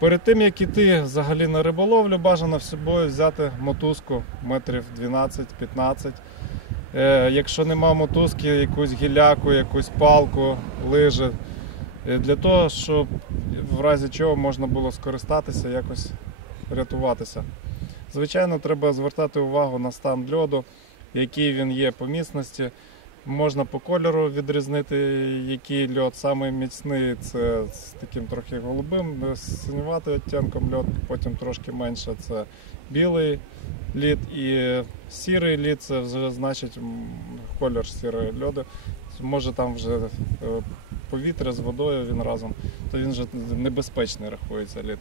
Перед тим як іти взагалі на риболовлю, бажано собою взяти мотузку метрів 12-15. Е, якщо нема мотузки, якусь гіляку, якусь палку, лижи. Е, Для того, щоб в разі чого можна було скористатися, якось рятуватися. Звичайно, треба звертати увагу на стан льоду, який він є по міцності. Можна по кольору відрізнити, який льод саме міцний, це з таким трохи голубим, синюватим відтінком льод, потім трошки менше це білий лід і сірий лід це вже значить колір сірого льоду. Може там вже е, повітря з водою він разом, то він вже небезпечний рахується лід.